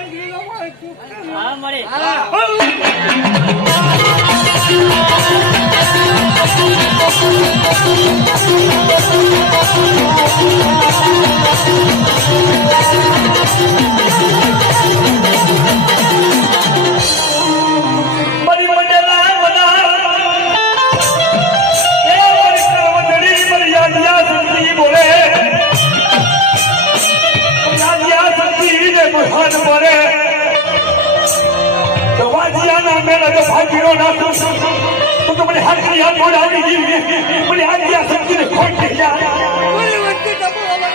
હા મળે ભાગીનો ના તો મને હાથ ની હાથ આવી ગઈ મને આ શક્તિને ખોટ થઈ જાય